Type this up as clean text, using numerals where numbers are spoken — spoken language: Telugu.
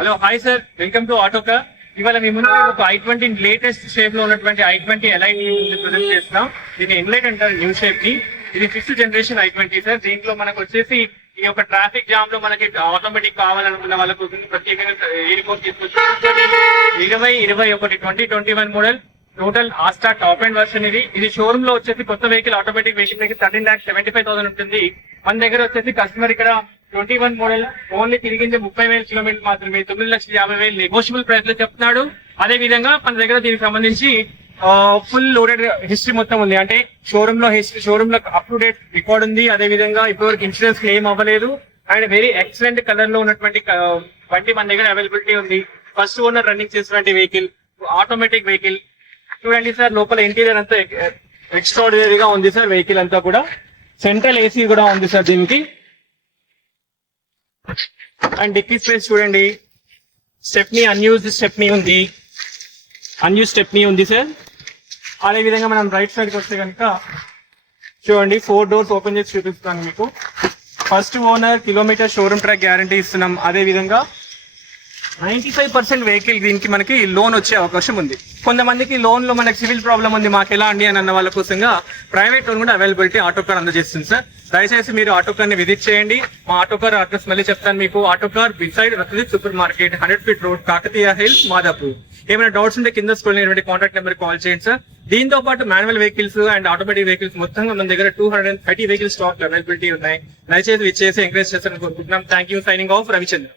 Hello hi sir, welcome to Autocar. ఇవాళ మీ ముందు ఒక i20 లేటెస్ట్ షేప్ లో ఉన్నటువంటి i20 ఎలైట్ ప్రజెంట్ చేస్తున్నాం. దీన్ని ఇన్లైట్ అంటారు న్యూ షేప్ ని. ఇది 5th జనరేషన్ i20 సార్. దీంట్లో మనకు వచ్చేసి ఈ యొక్క ట్రాఫిక్ జామ్ లో మనకి ఆటోమేటిక్ కావాలనుకున్న వాళ్ళకు ప్రత్యేకంగా ఎయిర్పోర్ట్ తీసుకొచ్చి 2021 model total Asta top end version ఇది షోరూమ్ లో వచ్చేసి కొత్త వెహికల్ ఆటోమేటిక్ వెహికల్ దగ్గర 13,75,000 ఉంటుంది. మన దగ్గర వచ్చేసి కస్టమర్ ఇక్కడ 21 మోడల్ ఓన్లీ తిరిగింది 30,000 కిలోమీటర్లు మాత్రమే, 9,50,000 నెగోషియబుల్ ప్రైస్ లో చెప్తున్నాడు. అదే విధంగా మన దగ్గర దీనికి సంబంధించి ఫుల్ లోడెడ్ హిస్టరీ మొత్తం ఉంది. అంటే షోరూమ్ లో అప్ టు డేట్ రికార్డ్ ఉంది. అదే విధంగా ఇప్పటివరకు ఇన్సూరెన్స్ క్లెయిమ్ అవ్వలేదు. అండ్ వెరీ ఎక్సలెంట్ కలర్ లో ఉన్నటువంటి బండి మన దగ్గర అవైలబిలిటీ ఉంది. ఫస్ట్ ఓనర్ రన్నింగ్ చేసినటువంటి వెహికల్, ఆటోమేటిక్ వెహికల్. చూడండి సార్, లోపల ఇంటీరియర్ అంతా ఎక్స్ట్రాడినరీగా ఉంది సార్. వెహికల్ అంతా కూడా సెంట్రల్ ఏసీ కూడా ఉంది సార్ దీనికి. అండ్ డిక్కీ స్పేస్ చూడండి, స్టెప్నీ అన్యూజ్డ్ స్టెప్నీ ఉంది సార్. అదే విధంగా మనం రైట్ సైడ్ కి వస్తే కనుక చూడండి, 4 డోర్స్ ఓపెన్ చేసి చూపిస్తాను మీకు. First owner kilometer showroom track guarantee ఇస్తున్నాం. అదే విధంగా 95% వెహికల్ దీనికి మనకి లోన్ వచ్చే అవకాశం ఉంది. కొంతమందికి లోన్ లో మనకి సివిల్ ప్రాబ్లం ఉంది, మాకు ఎలా అండి అని అన్న వాళ్ళ కోసంగా ప్రైవేట్ లోన్ కూడా అవైలబిలిటీ ఆటోకార్ అందజేస్తుంది సార్. దయచేసి మీరు ఆటోకార్ ని విజిట్ చేయండి. మా ఆటోకార్ అడ్రస్ మళ్ళీ చెప్తాను మీకు. Autocar beside Ratheesh super market, 100 feet road, Kakatiya Hills, Madhapur. ఏమైనా డౌట్స్ ఉంటే కింద స్క్రోల్ అయినటువంటి కాంటాక్ట్ నెంబర్ కాల్ చేయండి సార్. దీంతో పాటు manual vehicles and automatic vehicles మొత్తంగా మన దగ్గర 230 వెహికల్ స్టాక్ అవైలబిలిటీ ఉన్నాయి. దయచేసి విచ్చేసి ఎంకరేజ్ చేస్తారని కోరుకుంటున్నాం. Thank you. Signing off, Ravichandra.